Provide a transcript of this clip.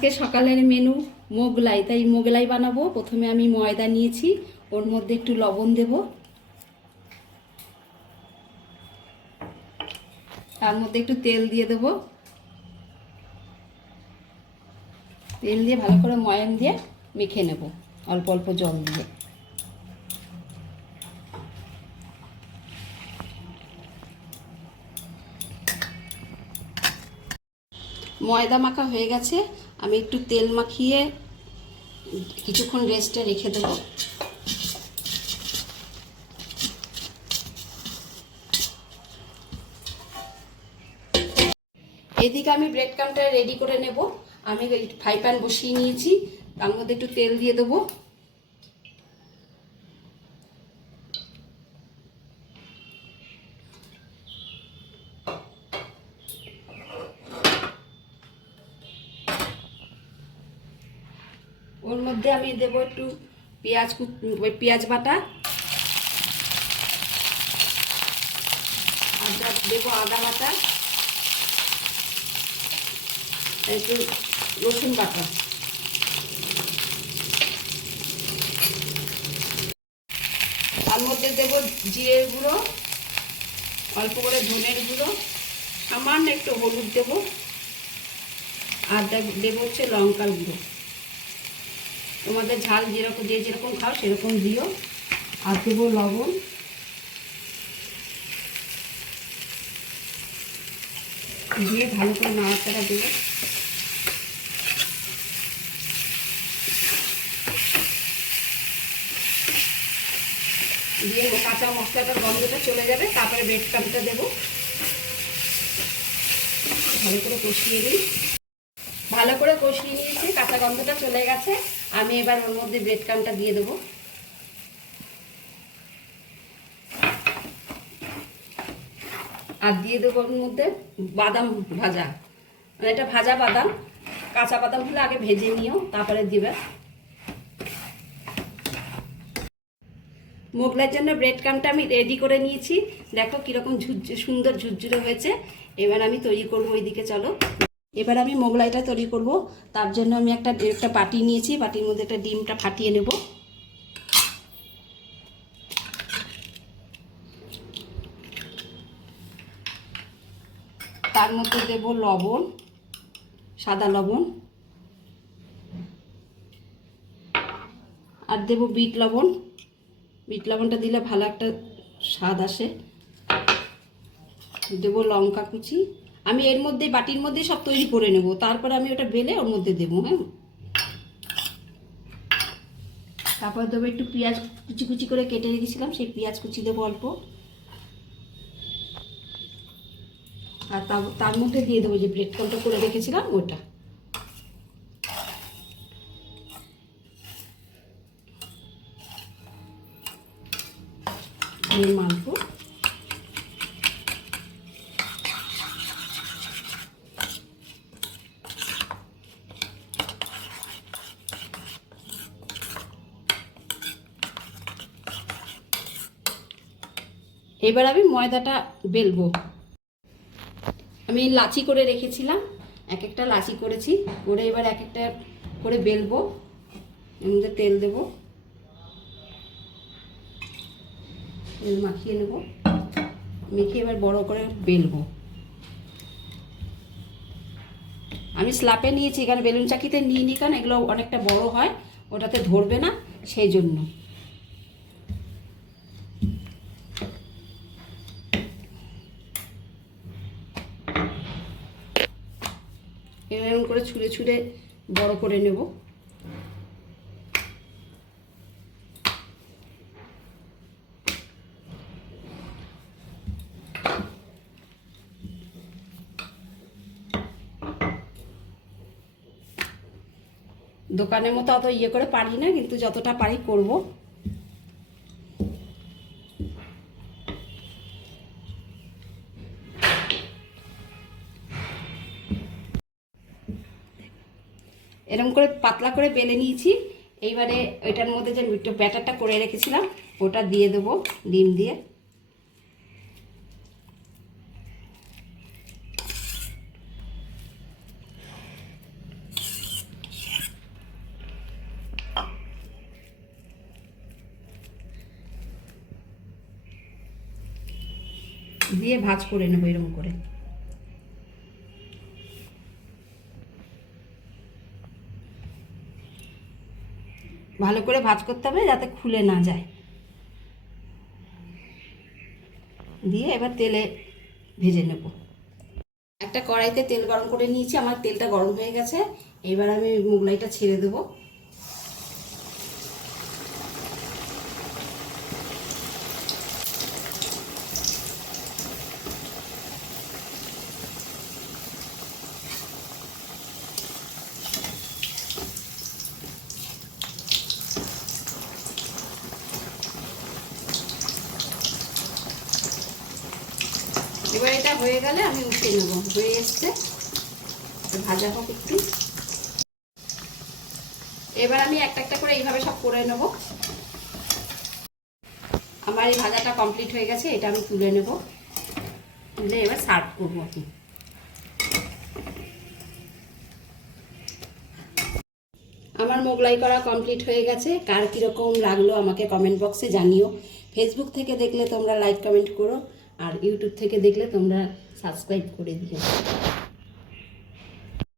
আজকে সকালের মেনু মোগলাই, তাই মোগলাই বানাবো। প্রথমে আমি ময়দা নিয়েছি, ওর মধ্যে একটু লবণ দেব, তার মধ্যে একটু তেল দিয়ে দেব। তেল দিয়ে ভালো করে ময়ান দিয়ে মেখে নেব অল্প অল্প জল দিয়ে। ময়দা মাখা হয়ে গেছে, আমি একটু তেল মাখিয়ে কিছুক্ষণ রেস্টে রেখে দেব। এদিকে আমি ব্রেড ক্রাম্বটা রেডি করে নেব। আমি ফ্রাই প্যান বসিয়ে নিয়েছি, তার মধ্যে একটু তেল দিয়ে দেবো। ওর মধ্যে আমি দেব একটু পেঁয়াজ বাটা, দেব আদা বাটা, একটু রসুন বাটা। তার মধ্যে দেব জিরের গুঁড়ো, অল্প করে ধনের গুঁড়ো, সামান্য একটু হলুদ দেব, আর দেব হচ্ছে লঙ্কার গুঁড়ো। তোমাদের ঝাল যেরকম খাও সেরকম দিও। আর দেবো লবণ, দিয়ে ভালো করে নাড়াচাড়া দেবো। দিয়ে কাঁচা মশলাটার গন্ধটা চলে যাবে, তারপরে ব্রেড ক্রাম্বটা দেবো। ভালো করে কষিয়ে দিই। ভালো করে কষিয়ে নিয়েছি, কাঁচা গন্ধটা চলে গেছে। আমি এবার ওর মধ্যে ব্রেড ক্রাম্বটা দিয়ে দেবো। আর দিয়ে দেবো ওর মধ্যে বাদাম ভাজা, মানে এটা ভাজা বাদাম। কাঁচা বাদামগুলো আগে ভেজে নিও, তারপরে দিবে। মোগলাইয়ের জন্য ব্রেড ক্রাম্বটা আমি রেডি করে নিয়েছি। দেখো কীরকম সুন্দর ঝুরঝুরে হয়েছে। এবার আমি তৈরি করবো, ওইদিকে চলো। এবার আমি মোগলাইটা তৈরি করব। তার জন্য আমি একটা বাটি নিয়েছি, বাটির মধ্যে একটা ডিমটা ফাটিয়ে নেব। তার মধ্যে দেব লবণ, সাদা লবণ, আর দেব বিট লবণ। বিট লবণটা দিলে ভালো একটা স্বাদ আসে। দেব লঙ্কা কুচি। আমি এর মধ্যে বাটির মধ্যে সব তৈরি করে নেব, তারপরে আমি ওটা বেলে ওর মধ্যে দেবো। হ্যাঁ, তারপর দেবো একটু পেঁয়াজ কুচি কুচি করে কেটে রেখেছিলাম, সেই পেঁয়াজ কুচি দেবো অল্প। আর তার মধ্যে দিয়ে দেবো যে ব্রেড ক্রাম্বটা করে রেখেছিলাম ওটা। দিয়ে মাখবো। এবার আমি ময়দাটা বেলবো। আমি লাচি করে রেখেছিলাম, এক একটা লাচি করেছি, করে এবার এক একটা করে বেলবো। এর মধ্যে তেল দেবো, তেল মাখিয়ে নেব, মেখে এবার বড় করে বেলবো। আমি স্ল্যাপে নিয়েছি, কারণ বেলুন চাকিতে নিইনি, কারণ এগুলো অনেকটা বড় হয়, ওটাতে ধরবে না, সেই জন্য। এরকম করে ছুঁড়ে ছুঁড়ে বড় করে নেব। দোকানের মতো অত ইয়ে করে পারি না, কিন্তু যতটা পারি করব। এরকম করে পাতলা করে বেলে নিয়েছি। এইবারে ওইটার মধ্যে যে ব্যাটারটা করে রেখেছিলাম ওটা দিয়ে দেবো, ডিম দিয়ে। দিয়ে ভাজ করে নেবো এরকম করে। ভালো করে ভাজ করতে হবে যাতে খুলে না যায়। দিয়ে এবার তেলে ভেজে নেব। একটা কড়াইতে তেল গরম করে নিয়েছি, আমার তেলটা গরম হয়ে গেছে। এবার আমি মোগলাইটা ছেড়ে দেবো। এবার এটা হয়ে গেলে আমি উঠিয়ে নেবো। হয়ে এসছে, ভাজা হোক একটু। এবার আমি একটা একটা করে এইভাবে সব করে নেব। আমার এই ভাজাটা কমপ্লিট হয়ে গেছে, এটা আমি তুলে নেব। তুলে এবার সার্ভ করবো আর কি। আমার মোগলাই করা কমপ্লিট হয়ে গেছে। কার কীরকম লাগলো আমাকে কমেন্ট বক্সে জানিও। ফেসবুক থেকে দেখলে তোমরা লাইক কমেন্ট করো, আর ইউটিউব থেকে দেখলে তোমরা সাবস্ক্রাইব করে দিও।